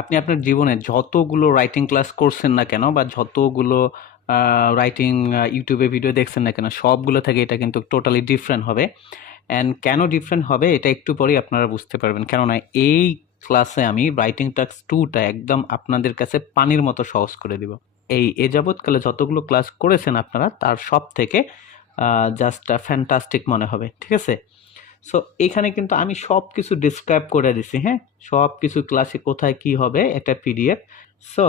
আপনি আপনার জীবনে যতগুলো রাইটিং ক্লাস করছেন না কেন বা যতগুলো রাইটিং ইউটিউবে ভিডিও দেখছেন না কেন, সবগুলো থেকে এটা কিন্তু টোটালি ডিফারেন্ট হবে। অ্যান্ড কেন ডিফারেন্ট হবে এটা একটু পরেই আপনারা বুঝতে পারবেন, কেননা এই ক্লাসে আমি রাইটিং টাস্ক 2টা একদম আপনাদের কাছে পানির মতো সহজ করে দিব। এ যাবৎকালে যতগুলো ক্লাস করেছেন আপনারা, তার সব থেকে জাস্ট ফ্যান্টাস্টিক মনে হবে, ঠিক আছে? সো এখানে কিন্তু আমি সব কিছু ডিসক্রাইব করে দিছি, হ্যাঁ, সব কিছু ক্লাসে কোথায় কি হবে একটা পিডিএফ। সো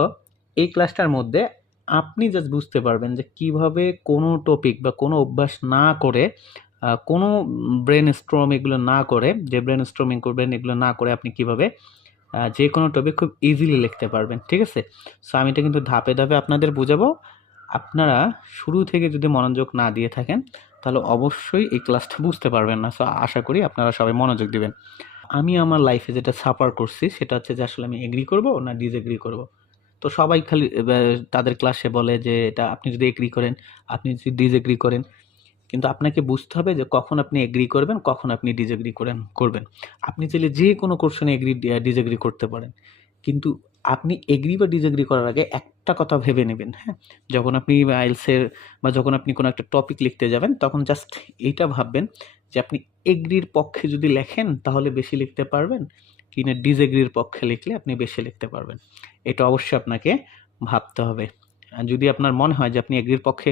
এই ক্লাসটার মধ্যে আপনি জাস্ট বুঝতে পারবেন যে কিভাবে কোনো টপিক বা কোনো অভ্যাস না করে, কোনো ব্রেন স্ট্রম এগুলো না করে, যে ব্রেন স্ট্রমিং করবেন এগুলো না করে আপনি কিভাবে যে কোনো টপিক খুব ইজিলি লিখতে পারবেন, ঠিক আছে? সো আমি এটা কিন্তু ধাপে ধাপে আপনাদের বুঝাবো। আপনারা শুরু থেকে যদি মনোযোগ না দিয়ে থাকেন তাহলে অবশ্যই এই ক্লাসটা বুঝতে পারবেন না। সো আশা করি আপনারা সবাই মনোযোগ দিবেন। আমি আমার লাইফে যেটা সাফার করছি সেটা হচ্ছে যে আসলে আমি এগ্রি করব না ডিসএগ্রি করব। তো সবাই খালি তাদের ক্লাসে বলে যে এটা আপনি যদি এগ্রি করেন, আপনি যদি ডিসএগ্রি করেন। কিন্তু আপনাকে বুঝতে হবে যে কখন আপনি এগ্রি করবেন, কখন আপনি ডিসএগ্রি করবেন। আপনি চাইলে যে কোনো কোশ্চেনে এগ্রি ডিসএগ্রি করতে পারেন। কিন্তু আপনি এগ্রি বা ডিসএগ্রি করার আগে একটা কথা ভেবে নেবেন, হ্যাঁ? যখন আপনি আইএলটিএস বা যখন আপনি কোনো একটা টপিক লিখতে যাবেন তখন জাস্ট এইটা ভাববেন যে আপনি এগ্রির পক্ষে যদি লেখেন তাহলে বেশি লিখতে পারবেন, কিনা ডিসএগ্রির পক্ষে লিখলে আপনি বেশি লিখতে পারবেন। এটা অবশ্যই আপনাকে ভাবতে হবে। আর যদি আপনার মনে হয় যে আপনি এগ্রির পক্ষে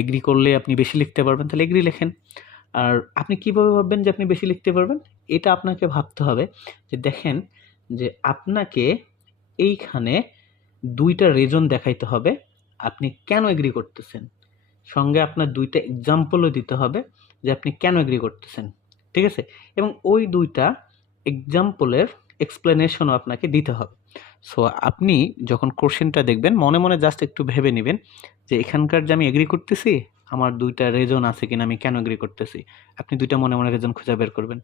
এগ্রি করলে আপনি বেশি লিখতে পারবেন তাহলে এগ্রি লেখেন। আর আপনি কিভাবে ভাববেন যে আপনি বেশি লিখতে পারবেন? এটা আপনাকে ভাবতে হবে যে দেখেন যে আপনাকে এইখানে ২ টা রিজন দেখাইতে হবে আপনি কেন এগ্রি করতেছেন। সঙ্গে আপনার ২ টা এক্সাম্পলও দিতে হবে যে আপনি কেন এগ্রি করতেছেন। ঠিক আছে? এবং ওই ২ টা এক্সাম্পলের এক্সপ্লেনেশনও আপনাকে দিতে হবে। সো আপনি যখন কোশ্চেনটা দেখবেন মনে, মনে জাস্ট একটু ভেবে নিবেন যে এখানকার যে আমি এগ্রি করতেছি, আমার ২ টা রিজন আছে কিনা আমি কেন এগ্রি করতেছি। আপনি ২ টা মনে, মনে রিজন খুঁজে বের করবেন।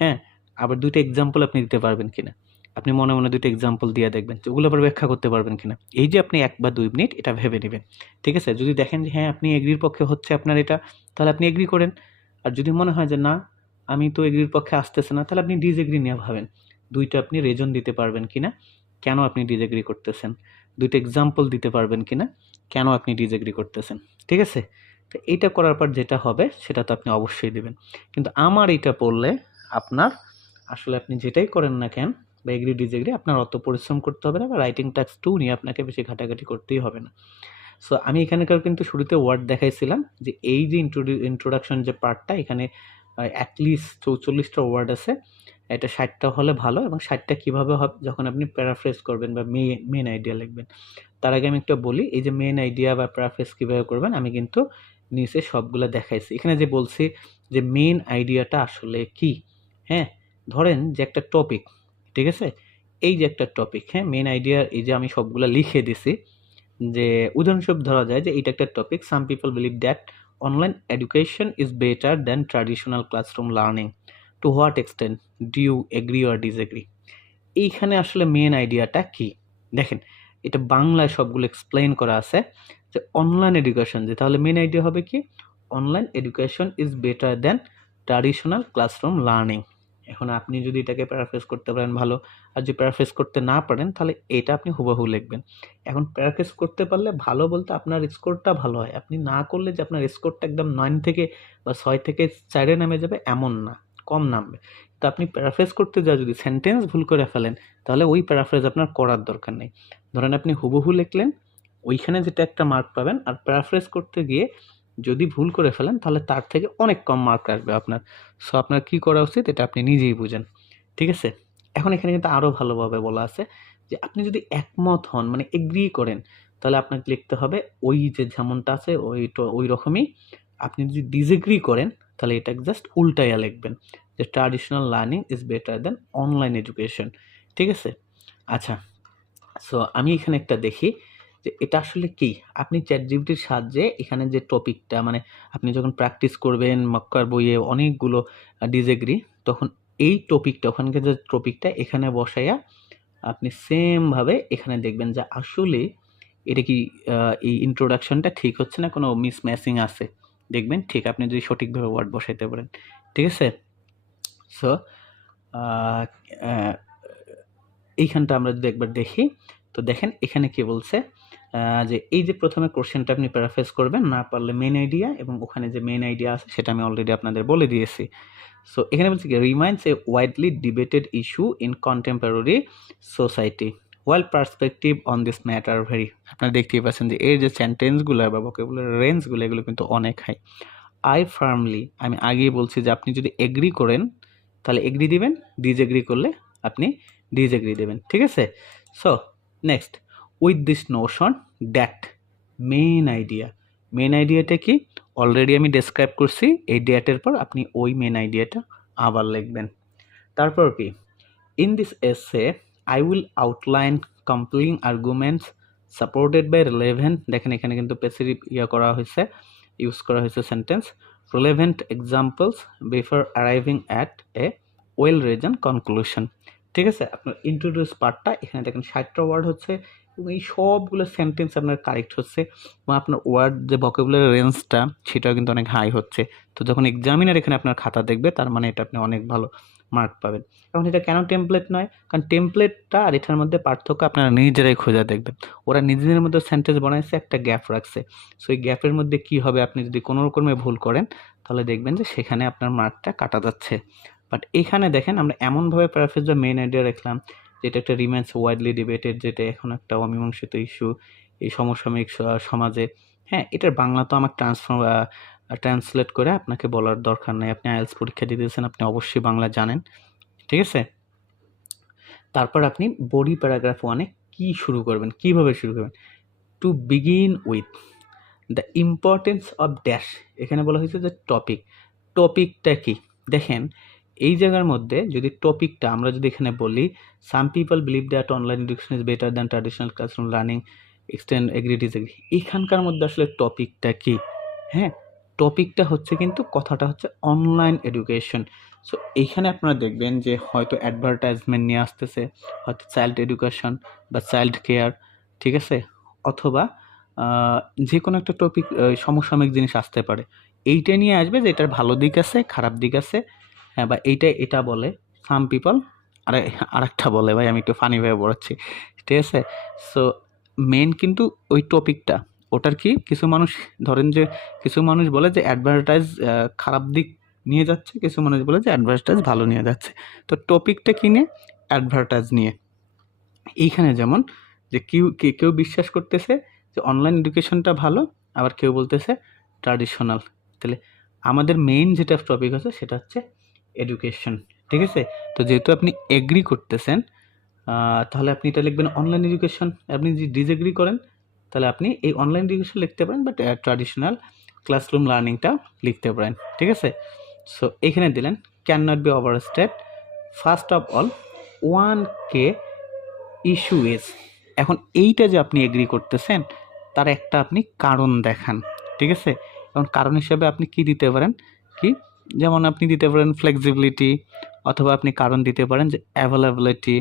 হ্যাঁ? আবার ২ টা এক্সাম্পল আপনি দিতে পারবেন কিনা। আপনি মনে, মনে ২ টা এক্সাম্পল দিয়ে দেখবেন যে ওগুলো আবার ব্যাখ্যা করতে পারবেন কিনা। এই যে আপনি ১ বা ২ মিনিট এটা ভেবে নিবেন। ঠিক আছে? যদি দেখেন যে হ্যাঁ, আপনি এগ্রির পক্ষে হচ্ছে আপনার এটা, তাহলে আপনি এগ্রি করেন। আর যদি মনে হয় যে না, আমি তো এগ্রির পক্ষে আসতেছে না, তাহলে আপনি ডিসএগ্রি নিয়ে ভাবেন। ২ টা আপনি রিজন দিতে পারবেন কিনা, কেন আপনি ডিসএগ্রি করতেছেন। ২ টা এক্সাম্পল দিতে পারবেন কিনা, কেন আপনি ডিসএগ্রি করতেছেন। ঠিক আছে? তো এইটা করার পর যেটা হবে সেটা তো আপনি অবশ্যই দিবেন। কিন্তু আমার এইটা পড়লে আপনার আসলে আপনি যেটাই করেন না কেন বা এগ্রি ডিসএগ্রি আপনার অত পরিশ্রম করতে হবে না বা রাইটিং টাস্ক 2 নিয়ে আপনাকে বেশি ঘাটাঘাটি করতেই হবে না। সো আমি এখানকার কিন্তু শুরুতে ওয়ার্ড দেখাইছিলাম যে এই যে ইন্ট্রোডাকশন যে পার্টটা এখানে অ্যাটলিস্ট ৪৪টা ওয়ার্ড আছে। এটা ৬০টা হলে ভালো, এবং ৬০টা কিভাবে হবে যখন আপনি প্যারাফ্রেজ করবেন বা মেইন আইডিয়া লিখবেন। তার আগে আমি একটা বলি এই যে মেইন আইডিয়া বা প্যারাফ্রেজ কিভাবে করবেন আমি কিন্তু নিচে সবগুলা দেখাইছি। এখানে যে বলছি যে মেইন আইডিয়াটা আসলে কি? হ্যাঁ? ধরেন যে একটা টপিক, ঠিক আছে? এই যে একটা টপিক, হ্যাঁ? মেইন আইডিয়া এই যে আমি সবগুলা লিখে দিছি। যে উদাহরণস্বরূপ ধরা যায় যে এটা একটা topic, some people believe that online education is better than traditional classroom learning. To what extent do you agree or disagree? এইখানে আসলে মেন আইডিয়াটা কি? দেখেন, এটা বাংলায় সবগুলো এক্সপ্লেইন করা আছে যে অনলাইন এডুকেশন, যে তাহলে মেন আইডিয়া হবে কি? Online education is better than traditional classroom learning. এখন আপনি যদি এটাকে প্যারাফ্রেজ করতে পারেন ভালো, আর যদি প্যারাফ্রেজ করতে না পারেন তাহলে এটা আপনি হুবহু লিখবেন। এখন প্যারাফ্রেজ করতে পারলে ভালো বলতে আপনার স্কোরটা ভালো হয়। আপনি না করলে যে আপনার স্কোরটা একদম ৯ থেকে বা ৬ থেকে ৪ এ নেমে যাবে এমন না, কম নামবে। তো আপনি প্যারাফ্রেজ করতে যাওয়া যদি সেন্টেন্স ভুল করে ফেলেন তাহলে ওই প্যারাফ্রেজ আপনার করার দরকার নেই। ধরেন আপনি হুবহু লিখলেন, ওইখানে যেটা একটা মার্ক পাবেন, আর প্যারাফ্রেজ করতে গিয়ে যদি ভুল করে ফেলেন তাহলে তার থেকে অনেক কম মার্ক আসবে আপনার। সো আপনার কি করা উচিত এটা আপনি নিজেই বুঝেন। ঠিক আছে? এখন এখানে কিন্তু আরো ভালোভাবে বলা আছে যে আপনি যদি একমত হন মানে এগ্রি করেন তাহলে আপনাকে লিখতে হবে ওই যে যেমনটা আছে ওই রকমই। আপনি যদি ডিসএগ্রি করেন তাহলে এটা জাস্ট উল্টাইয়া লিখবেন যে traditional learning is better than online education. ঠিক আছে? আচ্ছা, সো আমি এখানে একটা দেখি যে এটা আসলে কি। আপনি চ্যাটজিপিটির সাহায্যে এখানে যে টপিকটা মানে আপনি যখন প্র্যাকটিস করবেন মক্কার বইয়ে অনেকগুলো ডিসএগ্রি, তখন এই টপিকটা ওখানকার যে টপিকটা এখানে বসাইয়া আপনি সেম ভাবে এখানে দেখবেন যে আসলে এটা কি এই ইন্ট্রোডাকশনটা ঠিক হচ্ছে না, কোনো মিসম্যাচিং আছে। দেখবেন ঠিক আপনি যদি সঠিকভাবে ওয়ার্ড বসাইতে পারেন। ঠিক আছে? সো আ আ এইখানটা আমরা যদি একবার দেখি, তো দেখেন এখানে কি বলছে, যে এই যে প্রথমে কোশ্চেনটা আপনি প্যারাফ্রেজ করবেন, না পারলে মেন আইডিয়া, এবং ওখানে যে মেন আইডিয়া আছে সেটা আমি অলরেডি আপনাদের বলে দিয়েছি। সো এখানে বলছে কি, রিমাইন্স এ widely debated issue in contemporary society while perspective on this matter very. আপনারা দেখতেই পাচ্ছেন যে এর যে সেন্টেন্সগুলো বা ভোকাবুলারি রেঞ্জগুলো এগুলো কিন্তু অনেক হাই। আই ফার্মলি, আমি আগেই বলছি যে আপনি যদি এগ্রি করেন তাহলে এগ্রি দিবেন, ডিসএগ্রি করলে আপনি ডিসএগ্রি দেবেন, ঠিক আছে। So next, with this notion that main idea, main আইডিয়াটা কি অলরেডি আমি ডেসক্রাইব করছি, এই ডেটের পর আপনি ওই মেন আইডিয়াটা আবার লিখবেন। তারপর কি, in this essay I will outline compelling arguments supported by relevant, দেখেন এখানে কিন্তু প্যাসিভ করা হয়েছে, ইউজ করা হয়েছে sentence, relevant examples before arriving at a well reason conclusion, ঠিক আছে। আপনার ইন্ট্রোডিউস পার্টটা এখানে দেখেন 60টা ওয়ার্ড হচ্ছে, এবং এই সবগুলো সেন্টেন্স আপনার কারেক্ট হচ্ছে, এবং আপনার ওয়ার্ড যে ভোকাবুলারি রেঞ্জটা সেটাও কিন্তু অনেক হাই হচ্ছে। তো যখন এক্সামিনার এখানে আপনার খাতা দেখবে তার মানে এটা আপনি অনেক ভালো মার্ক পাবেন। এখন এটা কেন টেমপ্লেট নয়, কারণ টেমপ্লেটটা আর এটার মধ্যে পার্থক্য আপনারা নিজেরাই খোঁজা দেখবেন। ওরা নিজেদের মধ্যে সেন্টেন্স বানাইছে, একটা গ্যাপ রাখছে, সো এই গ্যাপের মধ্যে কি হবে, আপনি যদি কোনো রকমে ভুল করেন তাহলে দেখবেন যে সেখানে আপনার মার্কটা কাটা যাচ্ছে। বাট এখানে দেখেন আমরা এমনভাবে প্যারাফ্রেজ বা মেইন আইডিয়া রাখলাম যেটা একটা রিমেন্স ওয়াইডলি ডিবেটেড, যেটা এখন একটা অমীমাংসিত ইস্যু এই সমসাময়িক সমাজে। হ্যাঁ, এটার বাংলা তো আমার ট্রান্সলেট করে আপনাকে বলার দরকার নেই, আপনি আইএলটিএস পরীক্ষা দিতেছেন, আপনি অবশ্যই বাংলা জানেন, ঠিক আছে। তারপর আপনি বডি প্যারাগ্রাফ 1-এ কি শুরু করবেন, কিভাবে শুরু করবেন, to begin with the importance of dash, এখানে বলা হয়েছে যে টপিক, টপিকটা কি, দেখেন এই জায়গার মধ্যে যদি টপিকটা আমরা যদি এখানে বলি, some people believe that online education is better than traditional classroom learning, extend agree disagree, এখানকার মধ্যে আসলে টপিকটা কি, হ্যাঁ টপিকটা হচ্ছে কিন্তু কথাটা হচ্ছে অনলাইন এডুকেশন। সো এইখানে আপনারা দেখবেন যে হয়তো অ্যাডভার্টাইজমেন্ট নিয়ে আসতেছে, হয়তো চাইল্ড এডুকেশন বা চাইল্ড কেয়ার, ঠিক আছে, অথবা যে কোনো একটা টপিক, সমসাময়িক জিনিস আসতে পারে, এইটা নিয়ে আসবে যে এটার ভালো দিক আছে, খারাপ দিক আছে, হ্যাঁ, বা এইটা এটা বলে সাম পিপল, আরেকটা বলে, ভাই আমি একটু ফানিভাবে বলাচ্ছি, ঠিক আছে। সো মেন কিন্তু ওই টপিকটা, ওটার কি কিছু মানুষ ধরেন যে কিছু মানুষ বলে যে অ্যাডভার্টাইজ খারাপ দিক নিয়ে যাচ্ছে, কিছু মানুষ বলে যে অ্যাডভার্টাইজ ভালো নিয়ে যাচ্ছে, তো টপিকটা কি নিয়ে, অ্যাডভার্টাইজ নিয়ে। এইখানে যেমন যে কেউ বিশ্বাস করতেছে যে অনলাইন এডুকেশনটা ভালো, আবার কেউ বলতেছে ট্র্যাডিশনাল, তাহলে আমাদের মেইন যেটা টপিক আছে সেটা হচ্ছে এডুকেশন, ঠিক আছে। তো যেহেতু আপনি এগ্রি করতেছেন, তাহলে আপনি এটা লিখবেন অনলাইন এডুকেশন, আপনি যদি ডিসএগ্রি করেন তাহলে আপনি এই অনলাইন এডুকেশন লিখতে পারেন, বাট ট্র্যাডিশনাল ক্লাসরুম লার্নিংটা লিখতে পারেন, ঠিক আছে। সো এখানে দিলেন can not be overstate, first of all 1K issue is, এখন এইটা যে আপনি এগ্রি করতেছেন তার একটা আপনি কারণ দেখান, ঠিক আছে। এখন কারণ হিসেবে আপনি কি দিতে পারেন, কি যেমন আপনি দিতে পারেন ফ্লেক্সিবিলিটি, অথবা আপনি কারণ দিতে পারেন যে অ্যাভেলেবিলিটি,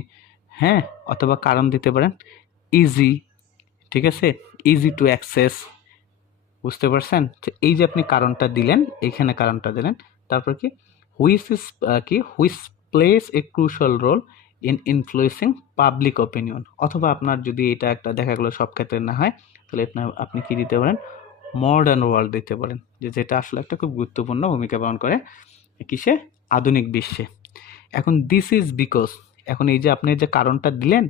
হ্যাঁ, অথবা কারণ দিতে পারেন ইজি, ঠিক আছে, ইজি টু অ্যাক্সেস, বুঝতে পারছেন। তো এই যে আপনি কারণটা দিলেন, এইখানে কারণটা দিলেন, তারপর কি which place a crucial role in influencing public opinion, অথবা আপনার যদি এটা একটা দেখা গেলো সব ক্ষেত্রে না হয় তাহলে আপনি কি দিতে পারেন, মডার্ন ওয়ার্ল্ড দিতে পারেন, যেটা আসলে একটা খুব গুরুত্বপূর্ণ ভূমিকা পালন করে কিসে, আধুনিক বিশ্বে। এখন দিস ইজ বিকজ, এখন এই যে আপনি যে কারণটা দিলেন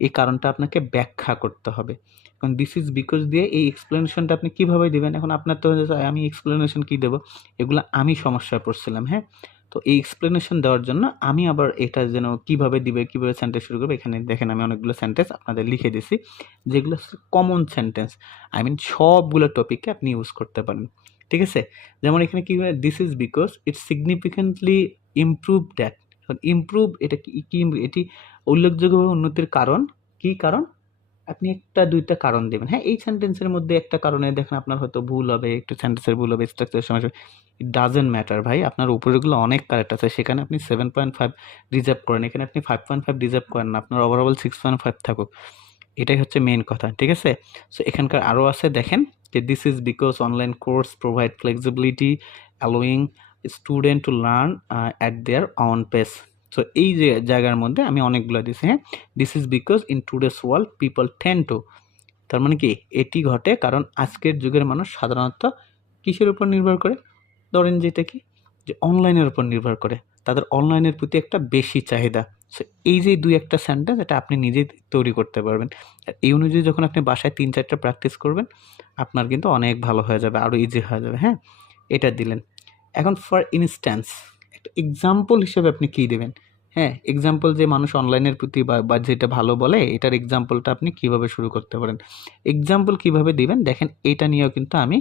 এই কারণটা আপনাকে ব্যাখ্যা করতে হবে। এখন দিস ইজ বিকজ দিয়ে এই এক্সপ্লেনেশনটা আপনি কিভাবে দিবেন, এখন আপনার তো আমি এক্সপ্লেনেশন কি দেবো, এগুলো আমি সমস্যায় পড়ছিলাম, হ্যাঁ। তো এই এক্সপ্লেনেশন দেওয়ার জন্য আমি আবার এটা যেন কিভাবে দিবে, কিভাবে সেন্টেন্স শুরু করবে, এখানে দেখেন আমি অনেকগুলো সেন্টেন্স আপনাদের লিখে দিছি যেগুলো কমন সেন্টেন্স, আই মিন সবগুলো টপিকে আপনি ইউজ করতে পারেন, ঠিক আছে। যেমন এখানে কি হয়, this is because it's significantly improve that, improve এটা কি এটি উল্লেখযোগ্যভাবে উন্নতির কারণ, কি কারণ, আপনি একটা দুইটা কারণ দেবেন, হ্যাঁ। এই সেন্টেন্সের মধ্যে একটা কারণে দেখেন আপনার হয়তো ভুল হবে, একটু সেন্টেন্সের ভুল হবে, স্ট্রাকচারের সমস্যা, ইট ডাজেন্ট ম্যাটার ভাই, আপনার উপরেগুলো অনেক কারেক্ট আছে, সেখানে আপনি 7.5 রিজার্ভ করেন, এখানে আপনি 5.5 রিজার্ভ করেন না, আপনার ওভারঅল 6.5 থাকুক, এটাই হচ্ছে মেইন কথা, ঠিক আছে। সো এখানকার আরও আছে, দেখেন যে this is because online course provide flexibility allowing student to learn at their on pace, so এই যে জায়গার মধ্যে আমি অনেকগুলো দিছি, হ্যাঁ। This is because in today's world people tend two, তার মানে কি এটি ঘটে কারণ আজকের যুগের মানুষ সাধারণত কিসের উপর নির্ভর করে, ধরেন যেটা কি যে অনলাইনের উপর নির্ভর করে, তাদের অনলাইনের প্রতি একটা বেশি চাহিদা। সো এই যে দুই একটা সেন্টেন্স এটা আপনি নিজেই তৈরি করতে পারবেন। আর এই অনুযায়ী যখন আপনি বাসায় 3-4টা প্র্যাকটিস করবেন আপনার কিন্তু অনেক ভালো হয়ে যাবে, আরও ইজি হয়ে যাবে, হ্যাঁ। এটা দিলেন। এখন ফর ইনস্ট্যান্স একটা এক্সাম্পল হিসেবে আপনি কী দেবেন, হ্যাঁ। এক্সাম্পল যে মানুষ অনলাইনের প্রতি বা যেটা ভালো বলে এটার এক্সাম্পলটা আপনি কিভাবে শুরু করতে পারেন, এক্সাম্পল কিভাবে দিবেন দেখেন, এটা নিয়েও কিন্তু আমি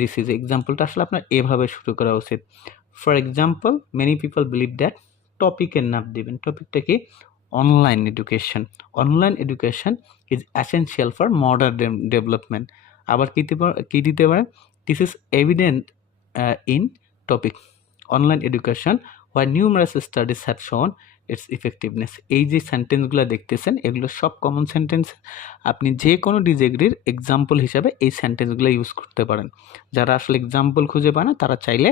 দিস ইজ এক্সাম্পলটা আসলে আপনার এভাবে শুরু করা উচিত। For example many people believe that, টপিকের নাম দিবেন, টপিকটা কি online education, online education is essential for modern development. আবার কী দিতে পারেন, this is evident in topic online education where numerous studies have শোন ইটস ইফেক্টিভনেস। এই যে সেন্টেন্সগুলো দেখতেছেন এগুলো সব কমন সেন্টেন্স, আপনি যে কোনো ডিগ্রির এক্সাম্পল হিসাবে এই সেন্টেন্সগুলো ইউজ করতে পারেন। যারা আসলে এক্সাম্পল খুঁজে পায় না তারা চাইলে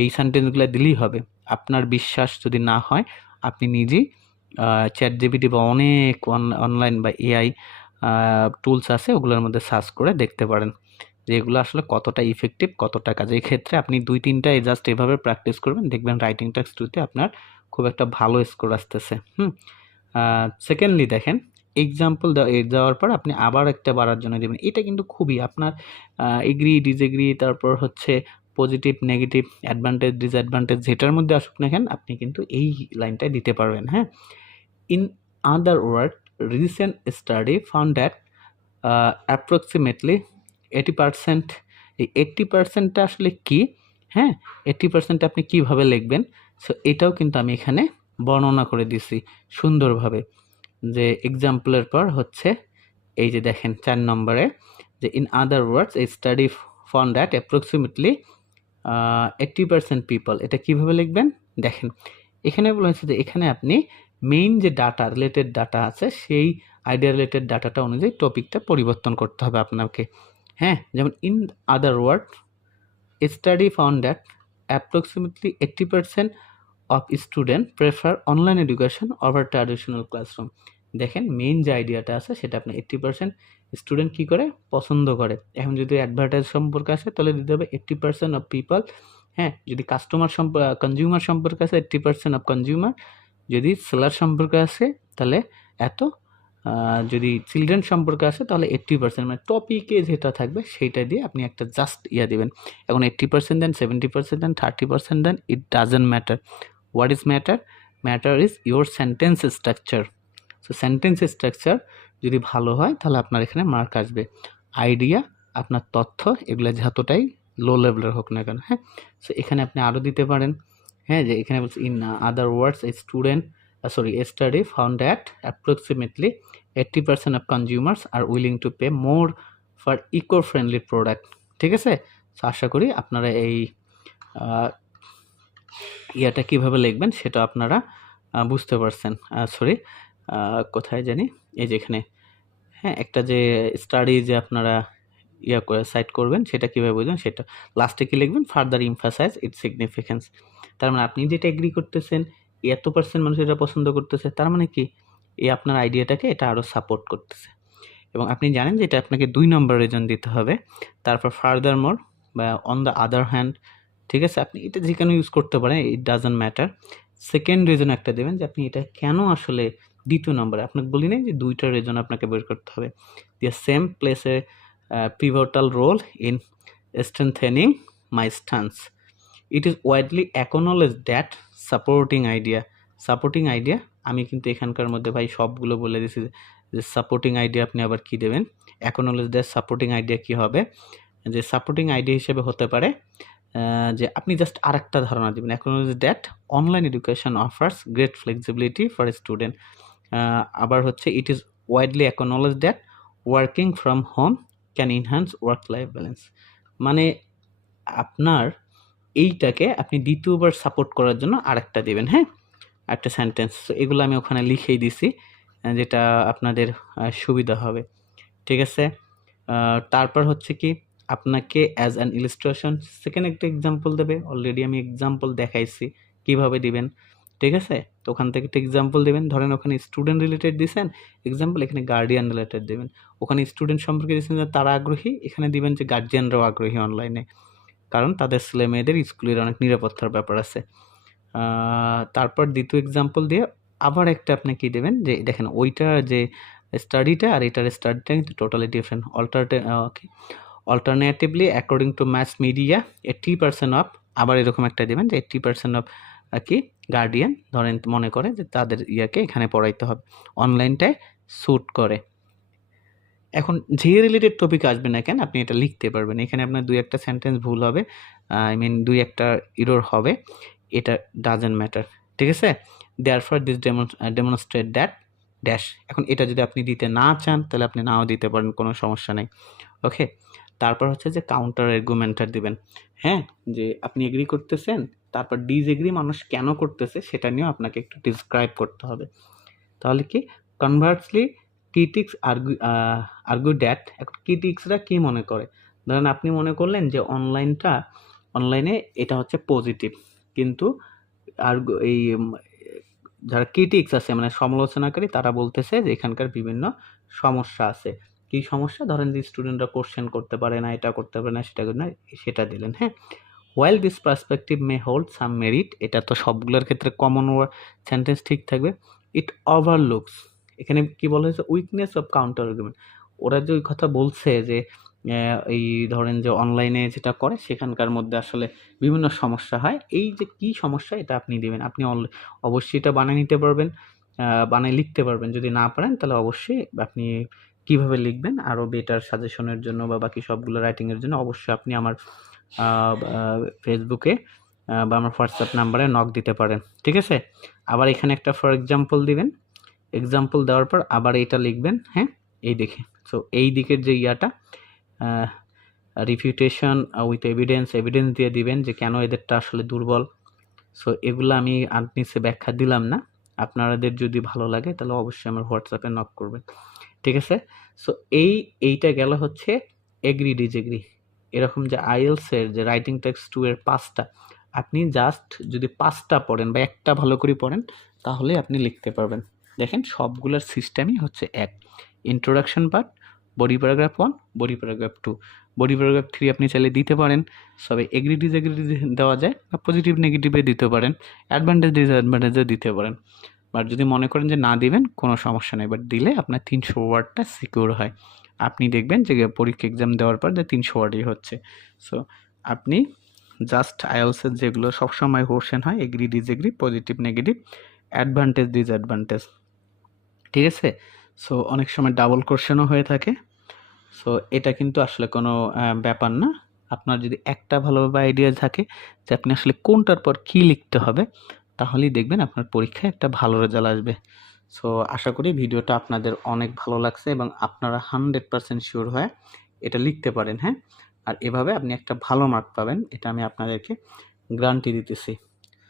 এই সেন্টেন্সগুলো দিলেই হবে। আপনার বিশ্বাস যদি না হয় আপনি নিজেই ChatGPT বা অনেক অনলাইন বা এআই টুলস আছে ওগুলোর মধ্যে সার্চ করে দেখতে পারেন যে এগুলো আসলে কতটা ইফেক্টিভ, কতটা কাজে। এই ক্ষেত্রে আপনি 2-3টা জাস্ট এভাবে প্র্যাকটিস করবেন, দেখবেন রাইটিং টেক্সট 2তে আপনার খুব একটা ভালো স্কোর আসতেছে। সেকেন্ডলি দেখেন, এক্সাম্পল দেওয়ার পর আপনি আবার একটা বাড়ার জন্য দেবেন। এটা কিন্তু খুবই আপনার এগ্রি ডিসএগ্রি, তারপর হচ্ছে পজিটিভ নেগেটিভ অ্যাডভান্টেজ ডিসঅ্যাডভান্টেজ যেটার মধ্যে আসুক না কেন আপনি কিন্তু এই লাইনটাই দিতে পারবেন, হ্যাঁ। In other word, recent study found that approximately 80%, এই 80%টা আসলে কি, হ্যাঁ। 80% আপনি কিভাবে লিখবেন, সো এটাও কিন্তু আমি এখানে বর্ণনা করে দিছি সুন্দরভাবে। যে এক্সাম্পলের পর হচ্ছে এই যে দেখেন 4 নম্বরে যে in other words a study found that approximately 80% people, এটা কিভাবে লিখবেন দেখেন, এখানে বলা হয়েছে যে এখানে আপনি মেইন যে ডাটা রিলেটেড ডাটা আছে সেই আইডিয়া রিলেটেড ডাটাটা অনুযায়ী টপিকটা পরিবর্তন করতে হবে আপনাকে, হ্যাঁ। যেমন in other word study found that approximately 80% of student prefer online education over traditional classroom. দেখেন মেইন যে আইডিয়াটা আছে সেটা আপনার 80% স্টুডেন্ট কী করে পছন্দ করে। এখন যদি অ্যাডভার্টাইজ সম্পর্কে আসে তাহলে দিতে হবে 80% অফ পিপল, হ্যাঁ। যদি কাস্টমার কনজিউমার সম্পর্কে আসে 80% অফ কনজিউমার, যদি সেলার সম্পর্কে আসে তাহলে এত, যদি চিলড্রেন সম্পর্কে আসে তাহলে 80%, মানে টপিকে যেটা থাকবে সেইটা দিয়ে আপনি একটা জাস্ট দেবেন। এখন 80% দেন, 70% দেন, 30% দেন, it doesn't matter. What is matter, matter is your sentence structure. So sentence structure যদি ভালো হয় তাহলে আপনার এখানে মার্ক আসবে। আইডিয়া, আপনার তথ্য, এগুলো যতটাই লো লেভেলের হোক না কেন, হ্যাঁ। সো এখানে আপনি আরও দিতে পারেন, হ্যাঁ। যে এখানে বলছে in other words a student a study found that approximately 80% of consumers are willing to pay more for eco-friendly product। ঠিক আছে, সো আশা করি আপনারা এই ইয়াটা কীভাবে লিখবেন সেটা আপনারা বুঝতে পারছেন। কোথায় জানি এই যে এখানে, হ্যাঁ, একটা যে স্টাডি যে আপনারা করে সাইট করবেন সেটা কীভাবে বুঝবেন সেটা লাস্টে কী লিখবেন, ফার্দার এমফাসাইজ ইটস সিগনিফিকেন্স। তার মানে আপনি যেটা এগ্রি করতেছেন এত% মানুষ এটা পছন্দ করতেছে, তার মানে কি এই আপনার আইডিয়াটাকে এটা আরও সাপোর্ট করতেছে। এবং আপনি জানেন যে এটা আপনাকে 2 নম্বর রিজন দিতে হবে। তারপর ফার্দার মোর বা অন দ্য আদার হ্যান্ড, ঠিক আছে, আপনি এটা যেখানে ইউজ করতে পারেন, it doesn't matter. Second reason একটা দেবেন যে আপনি এটা কেন আসলে 2য় নম্বরে, আপনাকে বলি নাই যে 2টা রিজন আপনাকে বের করতে হবে। The same place A pivotal role in strengthening my stance. It is widely acknowledged that supporting idea আমি কিন্তু এখানকার মধ্যে ভাই সবগুলো বলে দিছি যে সাপোর্টিং আইডিয়া আপনি আবার কি দেবেন, অ্যাকনোলেজ দ্যাট সাপোর্টিং আইডিয়া কি হবে, যে সাপোর্টিং আইডিয়া হিসেবে হতে পারে যে আপনি জাস্ট আরেকটা ধারণা দিবেন, acknowledge that online education offers great flexibility for student. আবার হচ্ছে it is widely acknowledge that working from home can enhance work life balance. মানে আপনার এইটাকে আপনি দ্বিতীয়বার সাপোর্ট করার জন্য আরেকটা দেবেন, হ্যাঁ, একটা সেন্টেন্স। তো এগুলো আমি ওখানে লিখেই দিছি যেটা আপনাদের সুবিধা হবে, ঠিক আছে। তারপর হচ্ছে কি আপনাকে অ্যাজ অ্যান ইলিস্ট্রেশন সেকেন্ড একটা এক্সাম্পল দেবে, অলরেডি আমি এক্সাম্পল দেখাইছি কিভাবে দিবেন। ঠিক আছে? তো ওখান থেকে একটা এক্সাম্পল দেবেন, ধরেন ওখানে স্টুডেন্ট রিলেটেড দিছেন এক্সাম্পল, এখানে গার্ডিয়ান রিলেটেড দেবেন। ওখানে স্টুডেন্ট সম্পর্কে দিয়েছেন যে তারা আগ্রহী, এখানে দিবেন যে গার্জিয়ানরাও আগ্রহী অনলাইনে, কারণ তাদের ছেলে মেয়েদের স্কুলের অনেক নিরাপত্তার ব্যাপার আছে। তারপর দ্বিতীয় এক্সাম্পল দিয়ে আবার একটা আপনি কি দেবেন, যে দেখেন ওইটা যে স্টাডিটা আর এটার স্টাডিটা কিন্তু totally different. Alternatively according to mass media 80% of, আবার এরকম একটা দেবেন যে 80% অফ কি গার্ডিয়ান ধরেন মনে করে যে তাদের ইয়াকে এখানে পড়াইতে হবে, অনলাইনটায় স্যুট করে। এখন যে রিলেটেড টপিক আসবে না কেন আপনি এটা লিখতে পারবেন, এখানে আপনার 2-1 সেন্টেন্স ভুল হবে, আই মিন 2-1 এরর হবে, এটা ডাজন্ট ম্যাটার, ঠিক আছে? Therefore this demonstrate that dash. এখন এটা যদি আপনি দিতে না চান তাহলে আপনি নাও দিতে পারেন, কোনো সমস্যা নেই। ওকে, তারপর হচ্ছে যে কাউন্টার আর্গুমেন্টটা দিবেন। হ্যাঁ, যে আপনি এগ্রি করতেছেন, তারপর ডিসএগ্রি মানুষ কেন করতেছে সেটা নিয়েও আপনাকে একটু ডিসক্রাইব করতে হবে। তাহলে কি কনভার্সলি ক্রিটিক্স আর্গু দ্যাট, এখন ক্রিটিক্সরা কি মনে করে, ধরেন আপনি মনে করলেন যে অনলাইনে এটা হচ্ছে পজিটিভ, কিন্তু এই যারা ক্রিটিক্স আছে মানে সমালোচনাকারী তারা বলতেছে যে এখানকার বিভিন্ন সমস্যা আছে। কি সমস্যা, ধরেন যে স্টুডেন্টরা কোশ্চেন করতে পারে না, এটা করতে পারে না, সেটা করে না, সেটা দিলেন। হ্যাঁ, while this perspective may hold some merit, এটা তো সবগুলোর ক্ষেত্রে কমন সেন্টেন্স ঠিক থাকবে, it overlooks, এখানে কি বলা হয়েছে উইকনেস অফ কাউন্টার আর্গুমেন্ট। ওরা যে ওই কথা বলছে যে এই ধরেন যে অনলাইনে যেটা করে সেখানকার মধ্যে আসলে বিভিন্ন সমস্যা হয়, এই যে কি সমস্যা এটা আপনি দেবেন। আপনি অবশ্যই এটা বানিয়ে নিতে পারবেন, বানিয়ে লিখতে পারবেন। যদি না পারেন তাহলে অবশ্যই আপনি কিভাবে লিখবেন আরও বেটার সাজেশনের জন্য বা বাকি সবগুলো রাইটিংয়ের জন্য অবশ্যই আপনি আমার ফেসবুকে বা আমার হোয়াটসঅ্যাপ নাম্বারে নক দিতে পারেন, ঠিক আছে? আবার এখানে একটা ফর এক্সাম্পল দিবেন, এক্সাম্পল দেওয়ার পর আবার এটা লিখবেন। হ্যাঁ, এই দেখে, সো এই দিকের যে ইয়াটা রিফিউটেশন উইথ এভিডেন্স দিয়ে দিবেন যে কেন এদেরটা আসলে দুর্বল। সো এগুলো আমি আর নিচে ব্যাখ্যা দিলাম না, আপনাদের যদি ভালো লাগে তাহলে অবশ্যই আমার হোয়াটসঅ্যাপে নক করবেন, ঠিক আছে? সো এইটা গেল হচ্ছে এগ্রি ডিসএগ্রি। এরকম যে আইএলসের যে রাইটিং টেক্সট 2 এর 5টা, আপনি জাস্ট যদি 5টা পড়েন বা একটা ভালো করে পড়েন তাহলে আপনি লিখতে পারবেন। দেখেন সবগুলোর সিস্টেমই হচ্ছে এক, introduction part, body paragraph 1, body paragraph 2, body paragraph 3 আপনি চাইলে দিতে পারেন। সবে এগ্রি ডিসএগ্রি দেওয়া যায় বা পজিটিভ নেগেটিভে দিতে পারেন, অ্যাডভান্টেজ ডিসঅ্যাডভান্টেজে দিতে পারেন। বাট যদি মনে করেন যে না দিবেন কোনো সমস্যা নেই, বাট দিলে আপনার 300 ওয়ার্ডটা সিকিউর হয়। আপনি দেখবেন যে পরীক্ষা এক্সাম দেওয়ার পর যে 300 ওয়ার্ডই হচ্ছে। সো আপনি জাস্ট আইএলসের যেগুলো সবসময় কোশ্চেন হয় agree disagree, positive negative, advantage disadvantage, ঠিক আছে? সো অনেক সময় ডাবল কোশ্চেনও হয়ে থাকে। সো এটা কিন্তু আসলে কোনো ব্যাপার না। আপনার যদি একটা ভালোভাবে আইডিয়া থাকে যে আপনি আসলে কোনটার পর কী লিখতে হবে, তাহলেই দেখবেন আপনার পরীক্ষায় একটা ভালো রেজাল্ট আসবে। সো আশা করি ভিডিওটা আপনাদের অনেক ভালো লাগছে এবং আপনারা 100% শিওর হয়ে এটা লিখতে পারেন। হ্যাঁ, আর এভাবে আপনি একটা ভালো মার্ক পাবেন, এটা আমি আপনাদেরকে গ্যারান্টি দিতেছি।